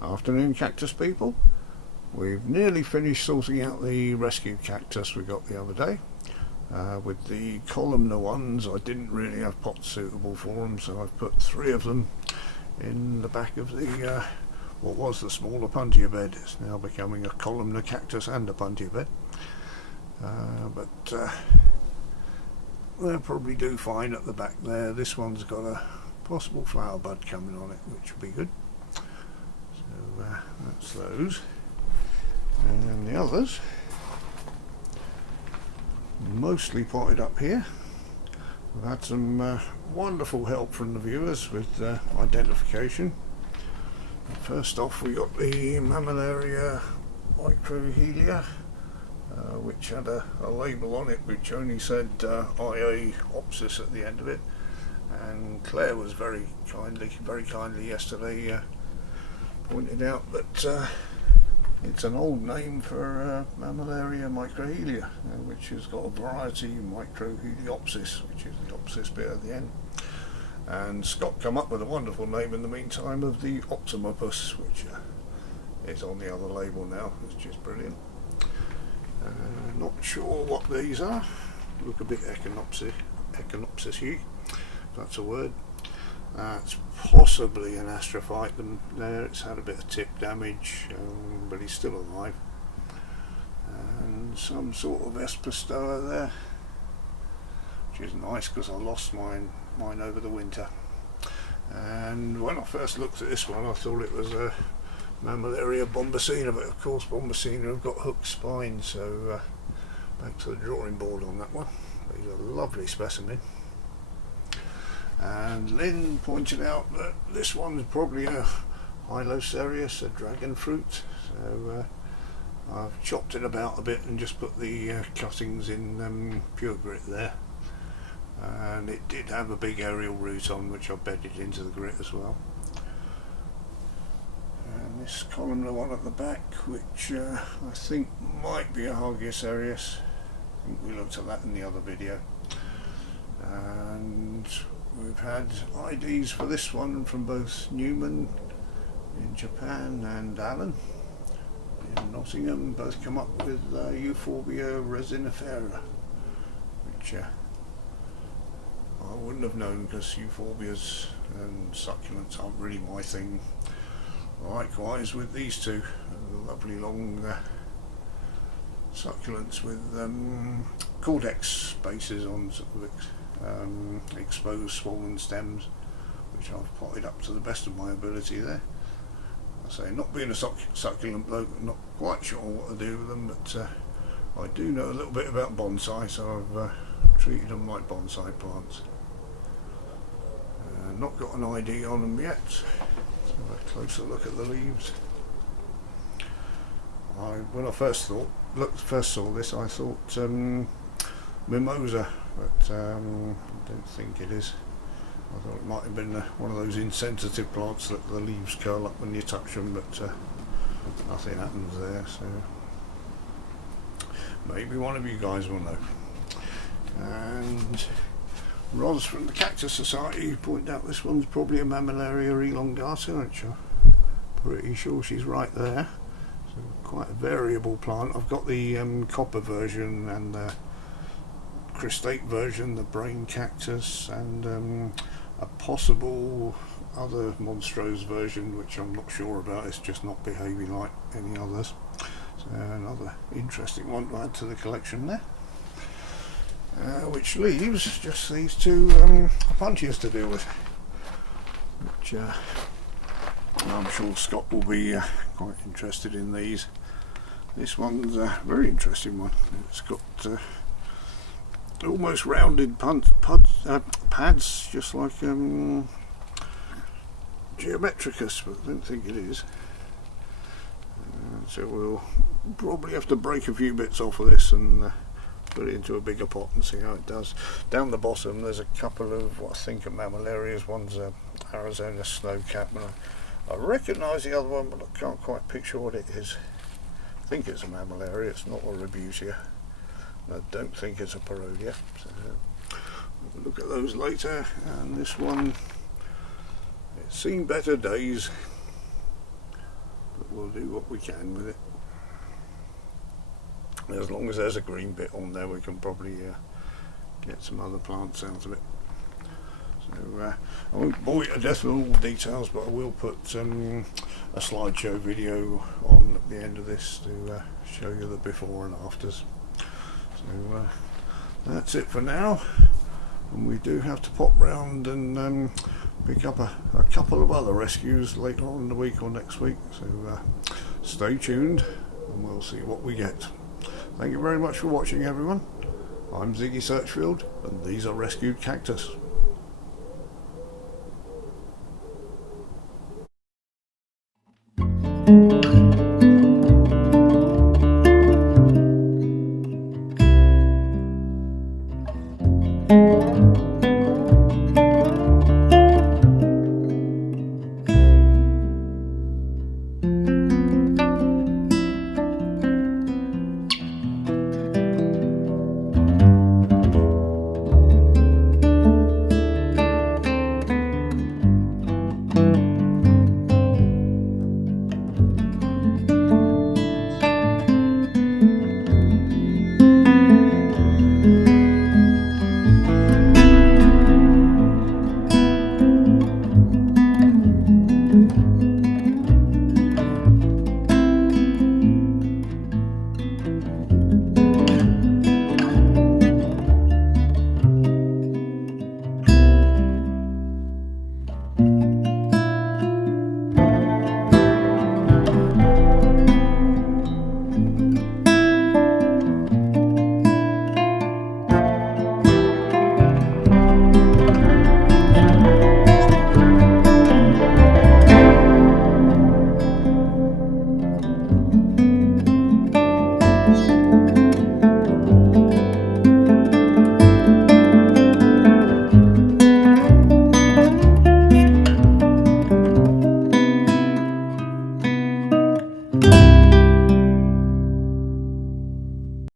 Afternoon, cactus people. We've nearly finished sorting out the rescue cactus we got the other day. With the columnar ones, I didn't really have pots suitable for them, so I've put 3 of them in the back of the what was the smaller puntier bed. It's now becoming a columnar cactus and a puntier bed. But they'll probably do fine at the back there. This one's got a possible flower bud coming on it, which will be good. So that's those. And the others, mostly potted up here. We've had some wonderful help from the viewers with identification. First off, we got the Mammillaria microhelia, which had a label on it which only said IA Opsis at the end of it. And Claire was very kindly yesterday pointed out that it's an old name for Mammillaria microhelia, which has got a variety, Microheliopsis, which is the opsis bit at the end. And Scott come up with a wonderful name in the meantime of the Optimopus, which is on the other label now, which is brilliant. Not sure what these are. Look a bit echinopsis-y, if that's a word. It's possibly an astrophyte there. It's had a bit of tip damage, but he's still alive. And some sort of Espestoa there, which is nice because I lost mine over the winter. And when I first looked at this one, I thought it was a Mammillaria bombacina, but of course bombacina have got hooked spines, so back to the drawing board on that one. He's a lovely specimen. And Lynn pointed out that this one is probably a Hylocereus, a dragon fruit. So I've chopped it about a bit and just put the cuttings in pure grit there. And it did have a big aerial root on, which I bedded into the grit as well. And this columnar one at the back, which I think might be a Hylocereus. I think we looked at that in the other video. And we've had IDs for this one from both Newman in Japan and Alan in Nottingham. Both come up with Euphorbia resinifera, which I wouldn't have known because euphorbias and succulents aren't really my thing. Likewise with these two, lovely long succulents with cortex bases on sort of exposed swollen stems, which I've potted up to the best of my ability there. I say, not being a succulent bloke, I'm not quite sure what to do with them, but I do know a little bit about bonsai, so I've treated them like bonsai plants. Not got an ID on them yet. Let's have a closer look at the leaves. When I first saw this, I thought mimosa, but I don't think it is. I thought it might have been one of those insensitive plants that the leaves curl up when you touch them, but nothing happens there, so maybe one of you guys will know. And Roz from the Cactus Society pointed out this one's probably a Mammillaria elongata, which I'm pretty sure she's right there. So quite a variable plant. I've got the copper version and the cristate version, the brain cactus, and a possible other monstrose version, which I'm not sure about. It's just not behaving like any others. So another interesting one to add to the collection there. Which leaves just these two punchias to deal with, which I'm sure Scott will be quite interested in these. This one's a very interesting one. It's got almost rounded pads, just like Geometricus, but I don't think it is. So we'll probably have to break a few bits off of this and put it into a bigger pot and see how it does. Down the bottom there's a couple of what I think are Mammillarias. One's a Arizona snowcap, and I recognise the other one, but I can't quite picture what it is. I think it's a Mammillaria, it's not a Rebutia, and I don't think it's a Parodia. So we'll look at those later. And this one, it's seen better days. but we'll do what we can with it. As long as there's a green bit on there, we can probably get some other plants out of it. So I won't bore you to death with all the details, but I will put a slideshow video on at the end of this to show you the before and afters. So that's it for now, and we do have to pop round and pick up a couple of other rescues later on in the week or next week, so stay tuned and we'll see what we get. Thank you very much for watching, everyone. I'm Ziggy Searchfield, and these are Rescued Cactus.